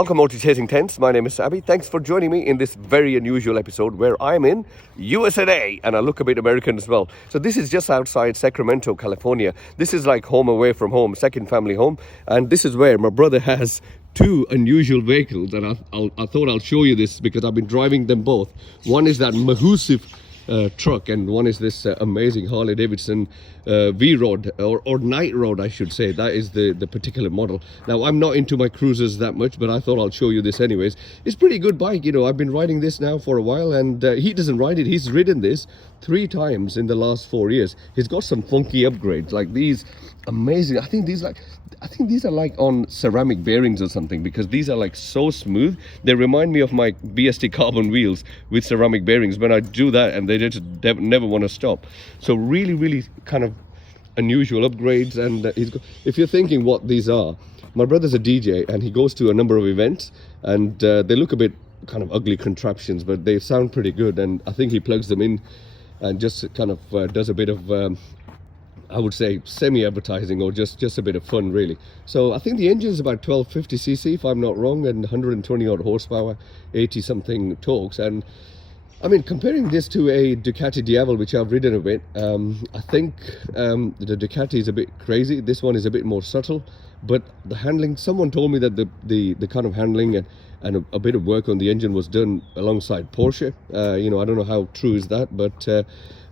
Welcome all to Chasing Tents. My name is Abby. Thanks for joining me in this very unusual episode where I'm in USA and I look a bit American as well. So this is just outside Sacramento, California. This is like home away from home, second family home. And this is where my brother has two unusual vehicles, and I thought I'll show you this because I've been driving them both. One is that massive truck, and one is this amazing Harley Davidson V-Rod or Night Rod, I should say. That is the particular model. Now, I'm not into my cruisers that much, but I thought I'll show you this anyways. It's a pretty good bike, you know. I've been riding this now for a while, and he doesn't ride it. He's ridden this 3 times in the last 4 years. He's got some funky upgrades like these amazing. I think these are like on ceramic bearings or something, because these are like so smooth. They remind me of my BST carbon wheels with ceramic bearings when I do that, and they just never want to stop. So really kind of unusual upgrades. And if you're thinking what these are, my brother's a DJ and he goes to a number of events, and they look a bit kind of ugly contraptions, but they sound pretty good. And I think he plugs them in and just kind of does a bit of I would say semi-advertising, or just a bit of fun, really. So I think the engine is about 1250cc if I'm not wrong, and 120 odd horsepower, 80 something torques. And I mean, comparing this to a Ducati Diavel, which I've ridden a bit, I think the Ducati is a bit crazy. This one is a bit more subtle, but the handling, someone told me that the kind of handling and a bit of work on the engine was done alongside Porsche. You know, I don't know how true is that, but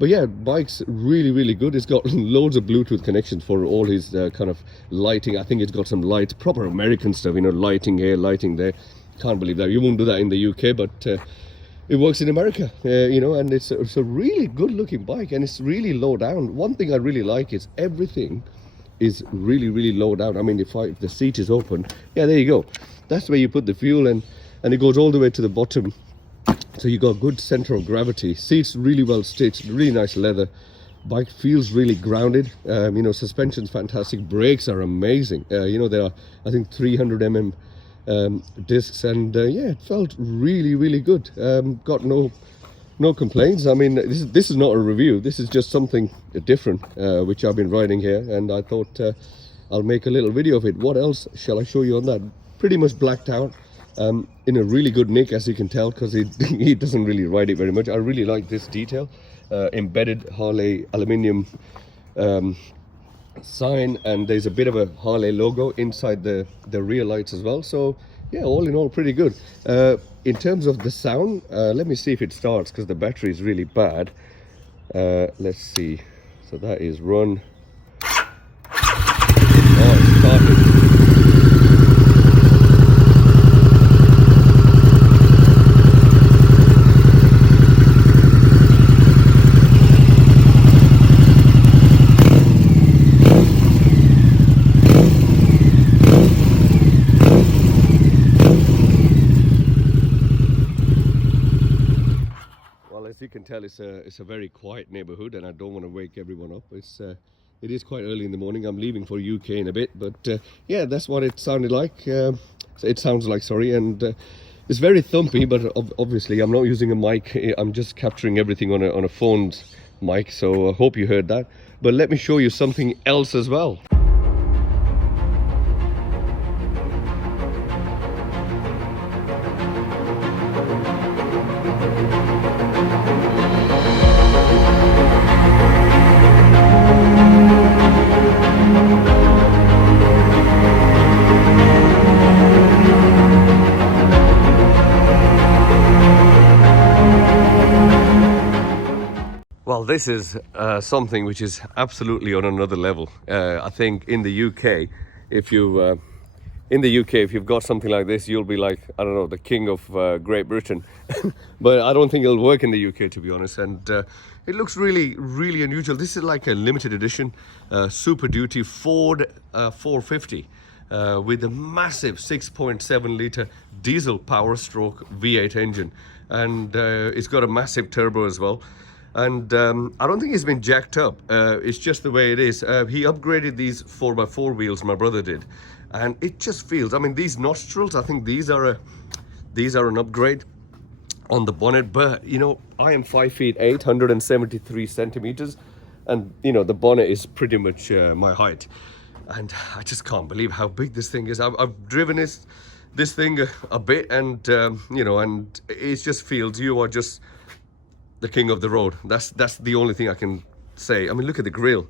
yeah, bike's really good. It's got loads of Bluetooth connections for all his kind of lighting. I think it's got some light, proper American stuff, you know, lighting here, lighting there. Can't believe that. You won't do that in the UK, but it works in America, you know, and it's a really good looking bike, and it's really low down. One thing I really like is everything is really low down. I mean, if the seat is open, yeah, there you go. That's where you put the fuel, and it goes all the way to the bottom. So you got good center of gravity. Seats really well stitched, really nice leather. Bike feels really grounded. You know, suspension's fantastic. Brakes are amazing. You know, there are, I think, 300mm discs, and yeah, it felt really good. Got no complaints. I mean, this is not a review. This is just something different, which I've been riding here, and I thought I'll make a little video of it. What else shall I show you on that? Pretty much blacked out. In a really good nick, as you can tell, because he doesn't really ride it very much. I really like this detail, embedded Harley aluminium sign, and there's a bit of a Harley logo inside the rear lights as well. So yeah, all in all, pretty good. In terms of the sound, let me see if it starts, because the battery is really bad. Let's see. So that is run. Oh, it started. As you can tell, it's a very quiet neighborhood, and I don't want to wake everyone up. It is quite early in the morning. I'm leaving for UK in a bit, but yeah, that's what it sounded like. It sounds like, sorry, and it's very thumpy, but obviously I'm not using a mic. I'm just capturing everything on a phone's mic, so I hope you heard that. But let me show you something else as well. Well, this is something which is absolutely on another level. I think in the UK, if you if you've got something like this, you'll be like, I don't know, the king of Great Britain. But I don't think it'll work in the UK, to be honest. And it looks really, really unusual. This is like a limited edition Super Duty Ford 450 with a massive 6.7 litre diesel power stroke V8 engine. And it's got a massive turbo as well. And I don't think it's been jacked up. It's just the way it is. He upgraded these 4x4 wheels, my brother did. And it just feels, I mean, these nostrils, I think these are an upgrade on the bonnet. But, you know, I am 5 feet 8, 173 centimeters. And, you know, the bonnet is pretty much my height. And I just can't believe how big this thing is. I've driven this thing a bit, and, you know, and it just feels you are just the king of the road. That's the only thing I can say. I mean, look at the grille.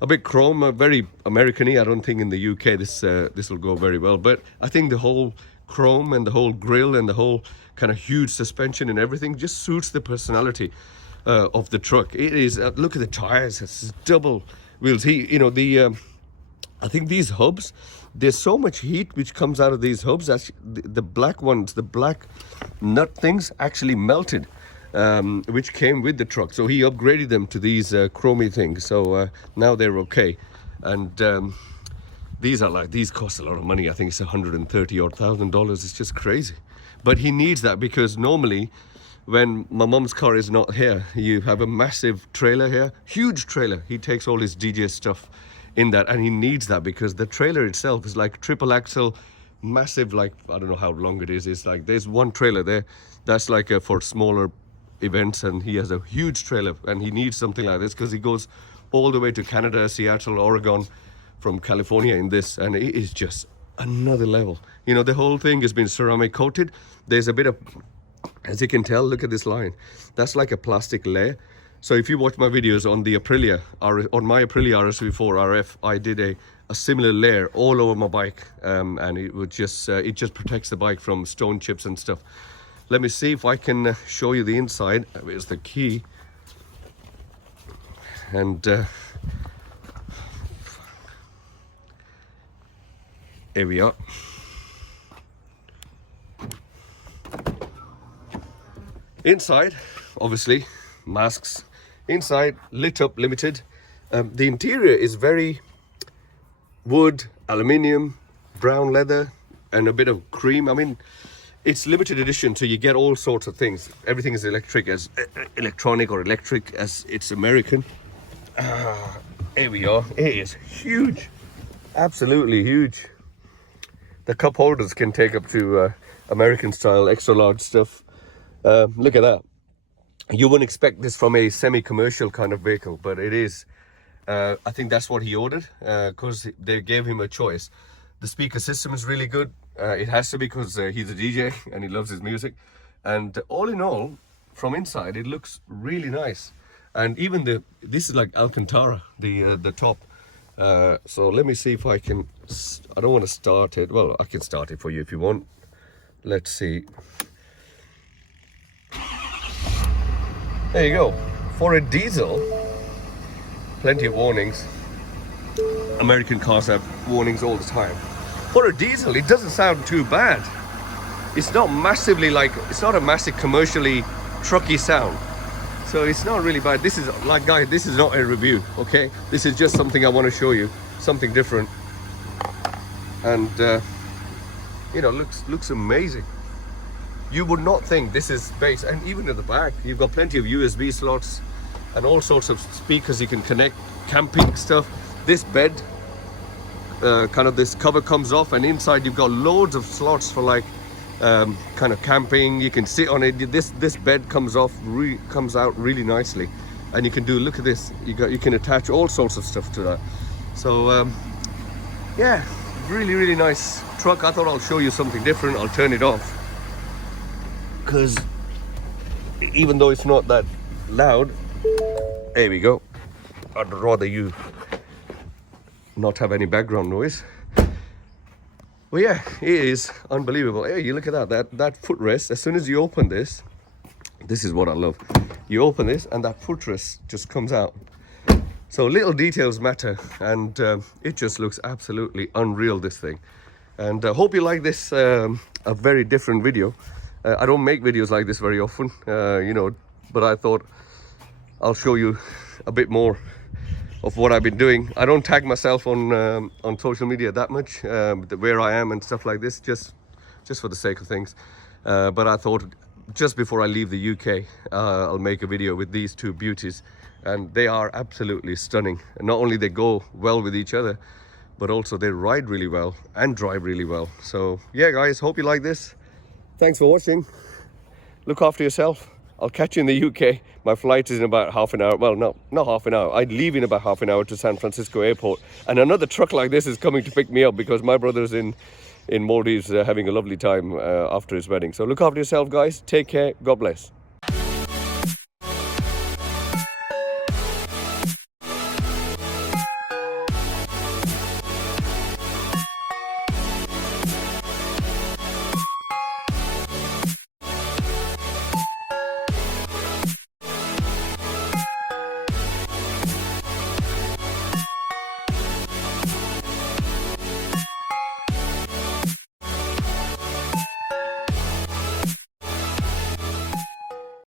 A bit chrome, very American-y. I don't think in the UK this will go very well. But I think the whole chrome and the whole grille and the whole kind of huge suspension and everything just suits the personality of the truck. It is. Look at the tires. It's double wheels. You know, I think these hubs, there's so much heat which comes out of these hubs. Actually, the black ones, the black nut things actually melted. Which came with the truck, so he upgraded them to these chromey things, so now they're okay. And these cost a lot of money. I think it's $130,000. It's just crazy, but he needs that because normally when my mum's car is not here, you have a massive trailer here, huge trailer. He takes all his DJ stuff in that, and he needs that because the trailer itself is like triple axle, massive, like I don't know how long it is. It's like there's one trailer there that's like for smaller events, and he has a huge trailer, and he needs something like this because he goes all the way to Canada, Seattle, Oregon from California in this, and it is just another level. You know, the whole thing has been ceramic coated. There's a bit of, as you can tell, look at this line, that's like a plastic layer. So if you watch my videos on the Aprilia, on my Aprilia RSV4 RF, I did a similar layer all over my bike, and it would just it just protects the bike from stone chips and stuff. Let me see if I can show you the inside. There's the key. And here we are. Inside, obviously, masks. Inside, lit up, limited. The interior is very wood, aluminium, brown leather, and a bit of cream. I mean, it's limited edition, so you get all sorts of things. Everything is electronic as it's American. Here we are. It is huge, absolutely huge. The cup holders can take up to American style extra large stuff. Look at that. You wouldn't expect this from a semi-commercial kind of vehicle, but it is. I think that's what he ordered because they gave him a choice. The speaker system is really good. It has to be because he's a DJ and he loves his music. And all in all, from inside, it looks really nice. And even this is like Alcantara, the top. So let me see if I can. I don't want to start it. Well, I can start it for you if you want. Let's see. There you go. For a diesel, plenty of warnings. American cars have warnings all the time. For a diesel, it doesn't sound too bad. It's not massively it's not a massive commercially trucky sound. So it's not really bad. This is like, guys, this is not a review, okay? This is just something I want to show you, something different. And you know, looks amazing. You would not think this is bass. And even at the back, you've got plenty of USB slots and all sorts of speakers you can connect, camping stuff. This bed, kind of this cover comes off, and inside you've got loads of slots for like kind of camping. You can sit on it. This bed comes out really nicely, and you can do, look at this, you can attach all sorts of stuff to that. So yeah, really nice truck. I thought I'll show you something different. I'll turn it off because even though it's not that loud, there we go, I'd rather you not have any background noise. Well, yeah, it is unbelievable. Hey, you look at that footrest. As soon as you open this is what I love. you open this and that footrest just comes out. So little details matter, and it just looks absolutely unreal, this thing. And hope you like this, a very different video. I don't make videos like this very often, you know, but I thought I'll show you a bit more of what I've been doing. I don't tag myself on social media that much, where I am and stuff like this, just for the sake of things. But I thought just before I leave the UK, I'll make a video with these two beauties, and they are absolutely stunning. And not only they go well with each other, but also they ride really well and drive really well. So yeah, guys, hope you like this. Thanks for watching. Look after yourself. I'll catch you in the UK. My flight is in about half an hour. Well, no, not half an hour. I'd leave in about half an hour to San Francisco airport. And another truck like this is coming to pick me up because my brother's in Maldives having a lovely time after his wedding. So look after yourself, guys. Take care. God bless.